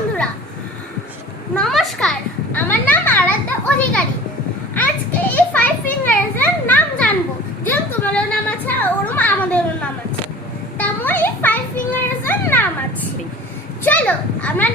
বন্ধুরা, নমস্কার। আমার নাম আরাধ্যা অধিকারী। আজকে এই ফাইভ ফিঙ্গারস এর নাম জানবো। যেমন তোমারও নাম আছে, ওরম আমাদেরও নাম আছে, তেমন এই ফাইভ ফিঙ্গারস এর নাম আছে। চলো আমরা